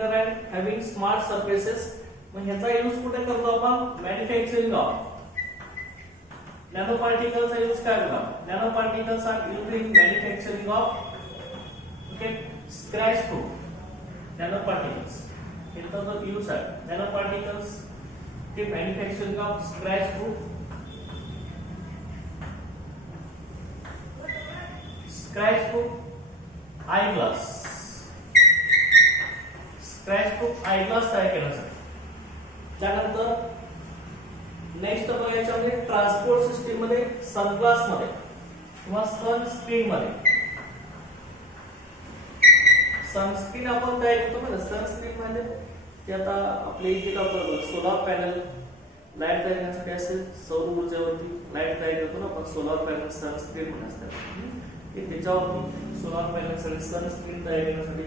thinner and having smart surfaces. मग ह्याचा use कुठे करतो आपण? मॅन्युफॅक्चरिंग ऑफ नॅनो पार्टिकल्सचा यूज काय करतो? Nano particles are used in manufacturing of scratch proof nano particles. इथं जो यूज आहे नॅनो पार्टिकल्स के manufacturing of scratch proof eye glass. Scratch proof eye glass तयार केला. त्यानंतर नेक्स्ट बघा याच्यामध्ये ट्रान्सपोर्ट सिस्टीम मध्ये सनग्लास मध्ये किंवा सनस्क्रीन मध्ये सनस्क्रीन आपण तयार करतो ना. सनस्क्रीन म्हणजे ते आता आपले इथे वापरतो सोलार पॅनल लाईट तयार करण्यासाठी असेल सौर ऊर्जेवरती लाईट तयार करतो ना आपण. सोलार पॅनल सनस्क्रीन म्हणून असतात की त्याच्यावरती सोलार पॅनल साठी सनस्क्रीन तयार करण्यासाठी.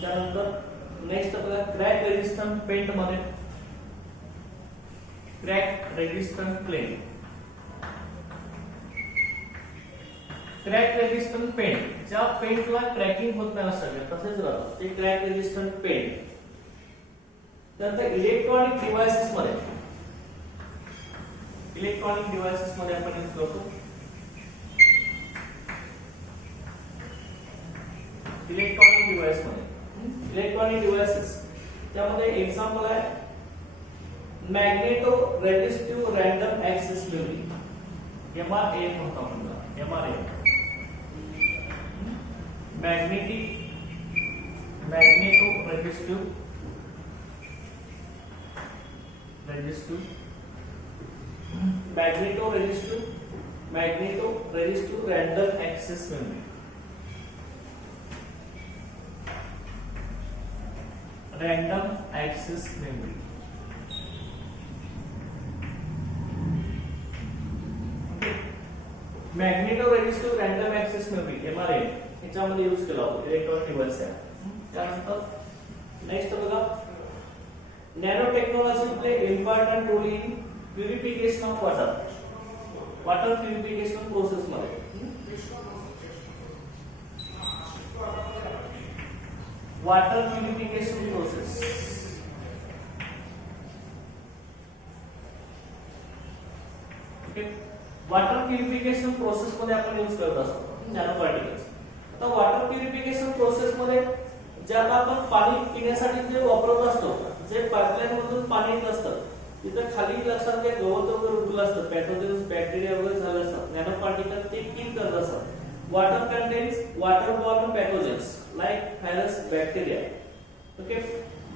त्यानंतर नेक्स्ट बघा क्रॅक रेजिस्टंट पेंट मध्ये crack resistant paint. Crack resistant paint ज्या पेंटला क्रॅकिंग होत नाही सगळं तसेच राहतं ते क्रॅक रेजिस्टंट पेंट. त्यानंतर इलेक्ट्रॉनिक डिव्हाइसेस मध्ये आपण यूज करतो इलेक्ट्रॉनिक डिव्हाइसेस त्यामध्ये एक्झाम्पल आहे magneto resistive random access memory MRAM म्हणतो आपण. MRAM magneto resistive random access memory. Random access memory. Magneto resistive random access memory MRAM याच्यामध्ये यूज केला होता इलेक्ट्रॉनिक डिव्हाइस आहे. त्यानंतर नेक्स्ट बघा nano technology play important role in purification of water purification process मध्ये. Water purification process water purification process मध्ये आपण use करत असतो नॅनो पार्टिकल्स. आता वॉटर प्युरिफिकेशन प्रोसेस मध्ये ज्यात आपण पाणी पिण्यासाठी जे वापरत असतो जे पाईपलाईन मधून पाणी येत असतं तिथे खाली लक्षात घ्या गवत वगैरे उगवलं असतं पॅथोजेन्स बॅक्टेरिया वगैरे झाले असतात नॅनो पार्टिकल ते किल करत असतात. Water contains waterborne pathogens like virus, bacteria. Okay,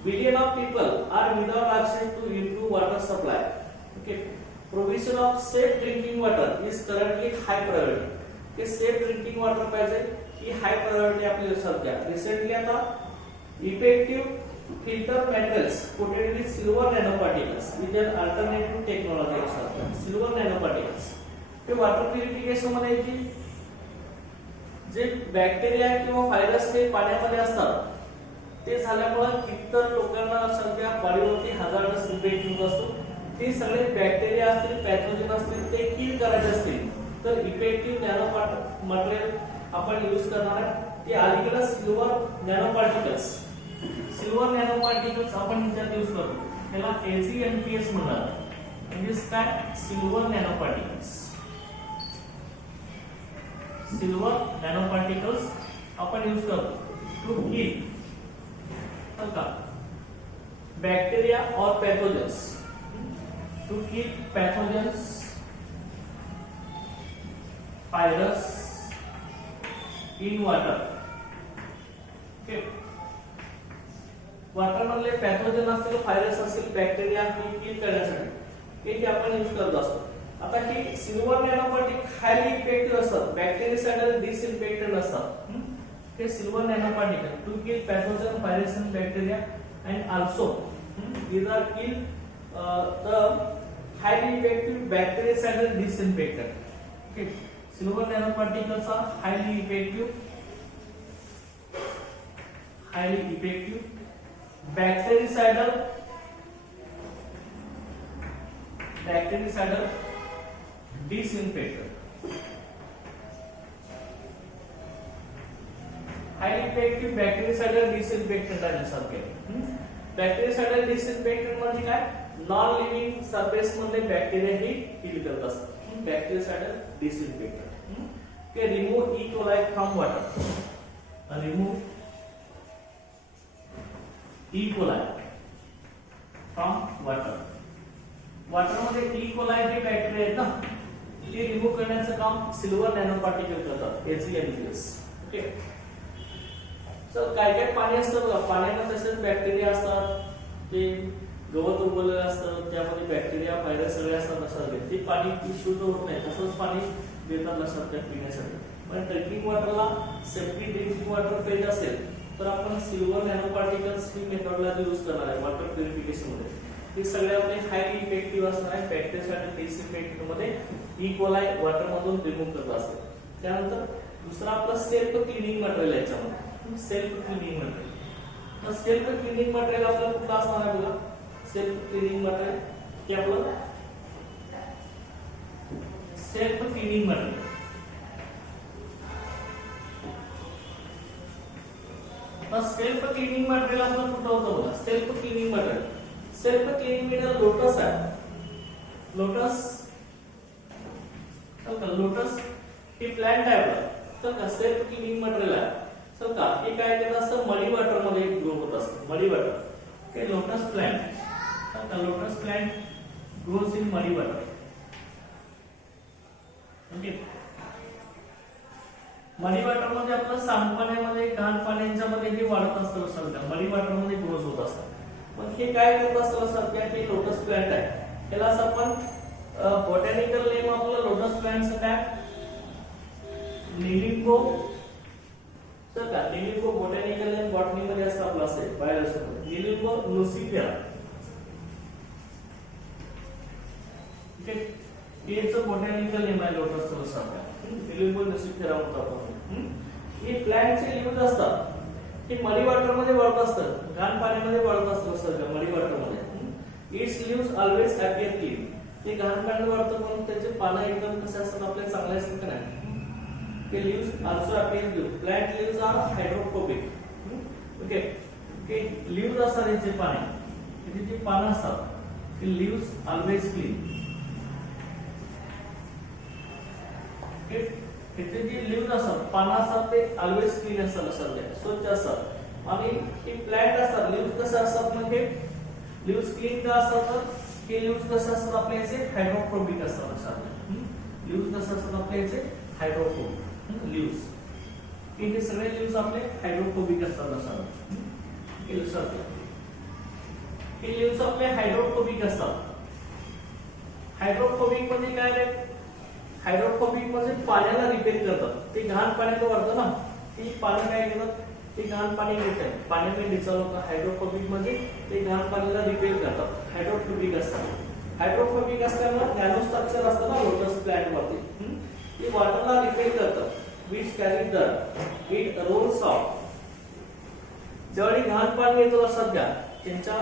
billion of people are without access to improve water supply. Okay, provision of safe drinking water is currently high priority. Okay, safe drinking water पाहिजे ही high priority आपल्या लक्षात घ्या. Recently आता effective filter materials coated with silver nanoparticles with an alternative technology लक्षात घ्या. Silver nanoparticles. ते water purification मध्ये की जे बॅक्टेरिया किंवा व्हायरस हे पाण्यामध्ये असतात ते झाल्यामुळे इतर लोकांना सध्या बॉडीवरती हजार्डस इफेक्ट होत असतो. ते सगळे बॅक्टेरिया असतील पॅथोजन असतील ते किल करायचे असतील तर इफेक्टिव्ह नॅनो मटेरियल आपण यूज करणार आहे. ते अलीकडे सिल्वर नॅनो पार्टिकल्स आपण ह्याच्यात यूज करतो. त्याला LCNPS म्हणतात. म्हणजे काय silver nano particles. Silver nano particles आपण यूज करतो टू किल बॅक्टेरिया और pathogens. To kill pathogens virus in water. Okay, water मधले पॅथोजन असतील व्हायरस असतील बॅक्टेरिया किल करण्यासाठी हे आपण यूज करत असतो. आता ही सिल्वर नॅनोपार्टिकल हायली इफेक्टिव्ह असतात बॅक्टेरिसाइडल डिसइन्फेक्टंट असतात. हे silver nanoparticle to kill pathogen virus and bacteria and also these are kill the highly effective bactericidal disinfectant. Okay, silver nanoparticles are highly effective bactericidal disinfectant. Highly effective bactericidal disinfectant आहे सारखे. Bactericidal disinfectant म्हणजे काय, non living surface मधले bacteria ही kill करत असतात. Bactericidal disinfectant. Okay, remove E coli from water. Remove E coli from water. Water मध्ये E coli हे बॅक्टेरिया आहेत ना, ते रिमूव्ह करण्याचं काम सिल्वर नॅनो पार्टिकल करतात, HCl. ओके, सर काय काय पाणी असतं बघा, पाण्यामध्ये तसेच बॅक्टेरिया असतात, ते गवत उगवलेलं असतं, त्यामध्ये बॅक्टेरिया व्हायरस सगळे असतात लक्षात. ते पाणी शुद्ध होत नाही, तसंच पाणी देतात लक्षात त्या पिण्यासाठी. पण ड्रिंकिंग वॉटरला सेफ्टी ड्रिंकिंग वॉटर पाहिजे असेल तर आपण सिल्वर नॅनो पार्टिकल्स ही मेथडला यूज करणार आहे वॉटर प्युरिफिकेशन मध्ये. हे सगळे आपले हायली इफेक्टिव्ह असणार आहे बॅक्टेरियासाठी डिसइन्फेक्टंट मध्ये. ई कोलाई वॉटर मधून रिमूव्ह करत असते. त्यानंतर दुसरा आपला सेल्फ क्लिनिंग मटेरियल आहे याच्यामध्ये. Self cleaning material. तर सेल्फ क्लिनिंग मटेरियल आपल्याला कुठलं असणार आहे बघा, सेल्फ क्लिनिंग मटेरियल हे आपलं self cleaning material. Self cleaning material आपलं कुठं होतं बघा, self cleaning material. Self cleaning material lotus आहे. लोटस ही प्लांट आहे आपला. तर का सेल्फ क्लिनिंग मटेरियल आहे. तर का हे काय करत असतं, मडी वॉटर मध्ये ग्रो होत असतं. मडी वॉटर. Okay, lotus plant. तर का लोटस प्लांट ग्रोज इन मडी वॉटर. ओके, मडी वॉटर मध्ये आपलं सांडपाण्यामध्ये घाण पाण्याच्या मध्ये हे वाढत असतं सध्या, मडी वॉटर मध्ये ग्रोथ होत असतं. पण हे काय करत असतं सध्या, हे लोटस प्लांट आहे. त्याला आपण बॉटॅनिकल नेम आपलं लोटस प्लांटचं काय, लिलिंगो. तर का लिलिंगो बॉटॅनिकल नेम बॉटनी मध्ये असतं आपलं, असेल बायोलॉजी मध्ये लिलिंगो नुसिफेरा. ठीक आहे, हेचं बॉटॅनिकल नेम आहे लोटसचं सध्या, लिलिंगो नुसिफेरा म्हणतात. हे प्लांटचे लीव्हज असतात, हे मडी वॉटर मध्ये वाढत असतात, घाण पाण्यामध्ये वाढत असतात सध्या मडी वॉटर मध्ये. It's leaves always appear clean. ते घाण पाण्यात वाढतं पण त्याचे पानं एकदम कसे असतात, आपल्या चांगले असतात का नाही. ते leaves also appear clean. Plant leaves are hydrophobic. Okay, ते लीव्हज असतात याचे पाने, त्याची जी पानं असतात ते लीव्हज ऑलवेज क्लीन. त्याचे जे लीव्हज असतात, पानं असतात ते ऑलवेज क्लीन असतात लक्षात, स्वच्छ असतात. आणि हे प्लांट असतात, लीव्हज कसे असतात म्हणजे लीव्हज क्लीन का असतात, तर हे लीव्हज कसे असतात आपल्या याचे हायड्रोफोबिक असतात लक्षात. लीव्हज कसे असतात आपल्या याचे हायड्रोफोबिक लीव्हज. हे सगळे लीव्हज आपले हायड्रोफोबिक असतात लक्षात. हे लक्षात, हे लीव्हज आपले हायड्रोफोबिक असतात. हायड्रोफोबिक म्हणजे काय रे, हायड्रोफोबिक म्हणजे पाण्याला रिपेल करतात. ते घाण पाण्यात वाढतं ना, ती पानं काय करतात, ते घाण पाणी घेतात, पाण्यामध्ये डिसॉल्व होतात. हायड्रोफोबिक म्हणजे ते घाण पाण्याला रिपेल करतात, हायड्रोफोबिक असतात. हायड्रोफोबिक असल्यामुळे नॅनो स्ट्रक्चर असतं ना लोटस प्लांट वरती, ते वॉटरला रिपेल करतात. Which carry the it rolls off. ज्यावेळी घाण पाणी येतं लक्षात घ्या, त्यांच्या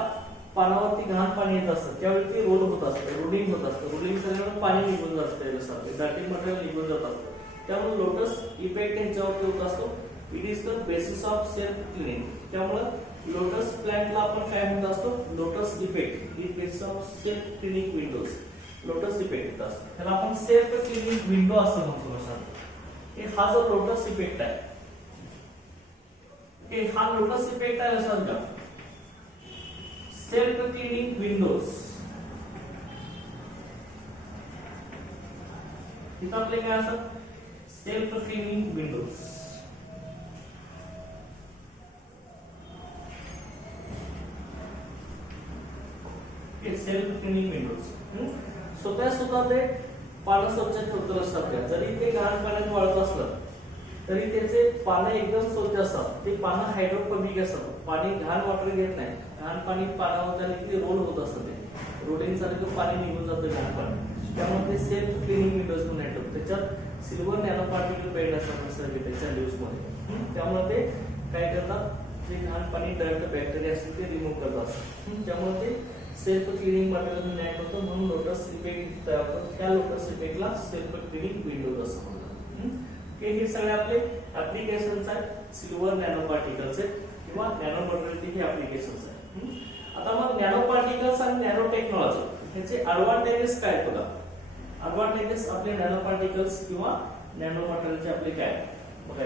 पानावरती घाण पाणी येत असतं त्यावेळी ते रोल होत असतं, रोलिंग होत असतं. रोलिंग झाल्यामुळे पाणी निघून जातं, डार्टिंग मटेरियल निघून जात असतं. त्यामुळे लोटस इफेक्ट यांच्यावरती होत असतो. It is the basis of self cleaning. त्यामुळे लोटस प्लांटला आपण काय म्हणत असतो, lotus effect. It basis of self cleaning Windows. Lotus effect असतो, त्याला आपण सेल्फ क्लिनिंग विंडो असं म्हणतो लक्षात. हा जो लोटस इफेक्ट आहे, हा लोटस इफेक्ट आहे लक्षात घ्या. Self cleaning Windows. इथं आपले काय असतात, self cleaning Windows. Self cleaning Windows. स्वतः ते पानं स्वच्छ ठेवतो लक्षात घ्या. जरी ते घाण पाण्यात वाळत असलं तरी त्याचे पानं एकदम स्वच्छ असतात. ते पानं हायड्रोफोबिक असतात, पाणी घाण वॉटर घेत नाही. घाण पाणी पानावर झाले की रोल होत असतं, ते रोलिंग सारखं पाणी निघून जातं घाण पाणी. त्यामुळे ते सेल्फ क्लिनिंग विंडोज म्हणून येतात. त्याच्यात सिल्वर नॅनो पार्टिकल बेड असतात सगळे त्याच्या लीव्हज मध्ये. त्यामुळे ते काय करतात, जे घाण पाणी डायरेक्ट बॅक्टेरिया असतील ते रिमूव्ह करतात. त्यामुळे ते सेल्फ क्लिनिंग मटेरियल ऍड होतं, म्हणून लोटस इफेक्ट तयार होतो. त्या लोटस इफेक्टला सेल्फ क्लिनिंग विंडोज असं म्हणतात. ओके, हे सगळे आपले ऍप्लिकेशन्स आहेत सिल्वर नॅनो पार्टिकलचे किंवा नॅनो मटेरियलचे हे ऍप्लिकेशन्स आहेत. आता मग नॅनो पार्टिकल्स आणि नॅनो टेक्नॉलॉजी ह्याचे ऍडव्हांटेजेस काय बघा. ऍडव्हांटेजेस आपले नॅनो पार्टिकल्स किंवा नॅनो मटेरियलचे आपले काय बघा.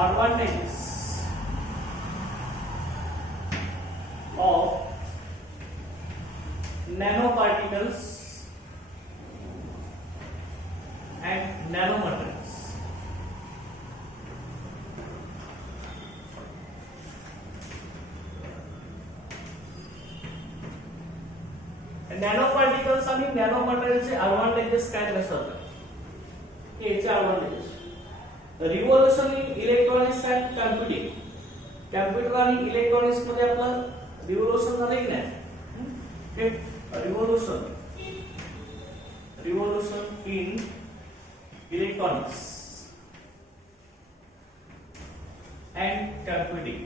Advantages of nanoparticles and nanomaterials. नॅनोपार्टिकल्स आणि नॅनोमटेरियलचे ऍडव्हांटेजेस काय असतात हे याचे advantages. Revolution in electronics and computing. Computer आणि इलेक्ट्रॉनिक्स मध्ये आपलं रिव्होल्यूशन झालं की नाही. Revolution in electronics and computing.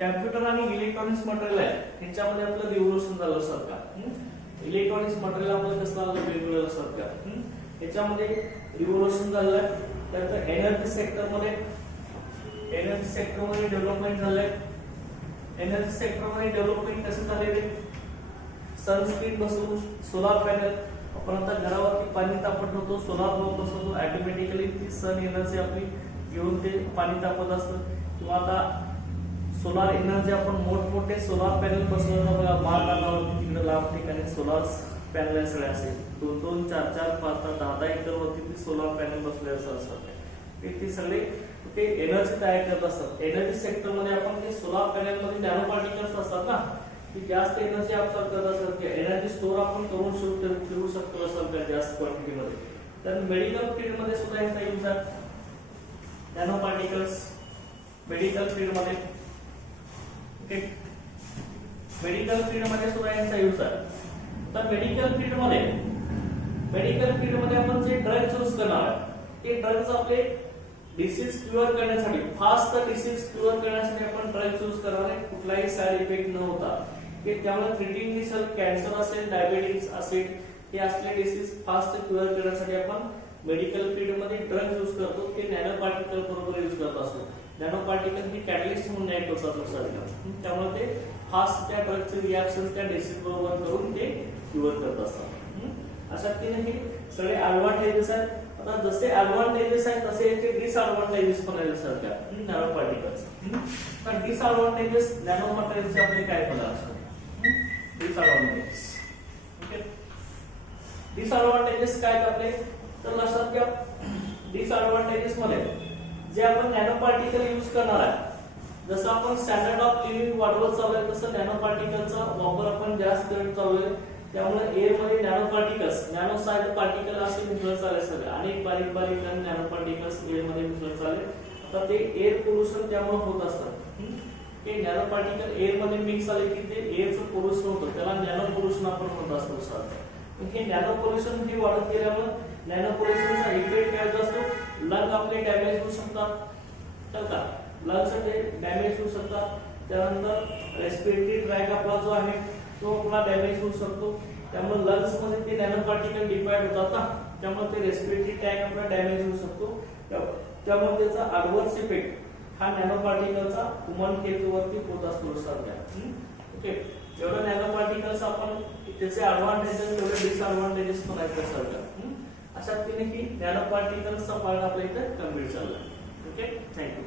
Computer आणि इलेक्ट्रॉनिक्स मटेरियल आहे यांच्यामध्ये आपलं रिव्होल्यूशन झालं असतं का. इलेक्ट्रॉनिक्स मटेरियल आपलं कसं झालं वेगवेगळं असतं का. याच्यामध्ये रिव्होल्यूशन झालं. त्यानंतर एनर्जी सेक्टरमध्ये डेव्हलपमेंट झालंय. एनर्जी सेक्टरमध्ये डेव्हलपमेंट कसं झालेलं. सनस्क्रीन बसवून सोलार पॅनल आपण आता घरावरती पाणी तापत होतो सोलार पंप बसवतो ऑटोमॅटिकली ती सन एनर्जी आपली घेऊन ते पाणी तापत असतं. किंवा आता सोलार एनर्जी आपण मोठमोठे सोलार पॅनल बसवतो बघा. महाराष्ट्रावरती तिकडे लांब ठिकाणी सोलार पॅनल सगळे असेल 2-2, 4-4, 5-10, 10 एकर वरती ती सोलार पॅनल बसले असतात. ते सगळे ते एनर्जी तयार करत असतात. एनर्जी सेक्टर मध्ये आपण ते सोलार पॅनल मध्ये नॅनो पार्टिकल्स असतात ना ती जास्त एनर्जी ऍब्सॉर्ब करत असतात. एनर्जी स्टोर आपण करून ठेवू शकतो असं जास्त क्वांटिटी मध्ये. तर मेडिकल फील्ड मध्ये सुद्धा याचा यूज आहे नॅनो पार्टिकल्स. मेडिकल फील्ड मध्ये मेडिकल फील्ड मध्ये सुद्धा यांचा यूज आहे. तर मेडिकल फील्ड मध्ये आपण जे ड्रग्ज यूज करणार आहे ते ड्रग्ज आपले डिसीज क्युअर करण्यासाठी फास्ट डिसीज क्युअर करण्यासाठी आपण ड्रग्ज यूज करणार आहे. कुठलाही साइड इफेक्ट न होता की त्यामुळे थ्रेटिंग डिसीज कॅन्सर असेल डायबिटीज असेल हे असले डिसीज फास्ट क्युअर करण्यासाठी आपण मेडिकल फील्ड मध्ये ड्रग्ज यूज करतो. ते नॅनो पार्टिकल बरोबर यूज करत असतो. नॅनो पार्टिकल हे कॅटलिस्ट म्हणून ऍक्ट होतात लक्षात. त्यामुळे ते फास्ट त्या ड्रगचे रिएक्शन त्या डिसीज बरोबर करून ते क्युअर करत असतात. अशा तीन हे सगळे ऍडव्हांटेजेस आहेत. आता जसे ऍडव्हांटेजेस आहेत तसे याचे डिसएडव्हांटेजेस पण आहेत सारख्या नॅनो पार्टिकल्स. तर डिसएडव्हांटेजेस नॅनो मटेरियलचे आपले काय पदार्थ डिसएडव्हांटेजेस. ओके, डिसएडव्हांटेजेस काय आपले तर लक्षात घ्या. डिसएडव्हांटेजेस मध्ये जे आपण नॅनो पार्टिकल यूज करणार आहे जसं आपण स्टँडर्ड ऑफ लिव्हिंग वाढवत चाललोय तसं नॅनो पार्टिकलचा वापर आपण जास्त करत चाललोय. त्यामुळे एअर मध्ये nano particles nano size particle असे मिसळत चालले सगळे अनेक बारीक बारीक नॅनो पार्टिकल्स एअर मध्ये मिसळत चालले. आता ते एअर पोल्युशन त्यामुळे होत असतं. हे नॅनो पार्टिकल एअर मध्ये मिक्स झाले की ते एअरचं पोल्युशन होतं त्याला नॅनो पोल्युशन आपण म्हणत असतो. हे नॅनो पोल्युशन हे वाढत गेल्यामुळे नॅनो पोल्युशनचा इफेक्ट काय असतो लंग आपले डॅमेज होऊ शकतात. लंग्स डॅमेज होऊ शकतात. त्यानंतर रेस्पिरेटरी ट्रॅक आपला जो आहे तो आपला डॅमेज होऊ शकतो. त्यामुळे लंग्स मध्ये ते नॅनो पार्टिकल डिपॉझिट होतात ना त्यामुळे ते रेस्पिरेटरी ट्रॅक आपला डॅमेज होऊ शकतो. त्यामुळे त्याचा ऍडव्हर्स इफेक्ट हा नॅनो पार्टिकलचा ह्यूमन हेल्थवरती होत असतो सध्या. ओके, जेवढे नॅनो पार्टिकल्स आपण त्याचे ऍडव्हांटेजेस तेवढे डिसएडव्हांटेजेस पण आहेत सध्या. अशा तीन की नॅनो पार्टिकल्सचा पार्ट आपल्या इथे कम्प्लीट झाला. Okay, thank you.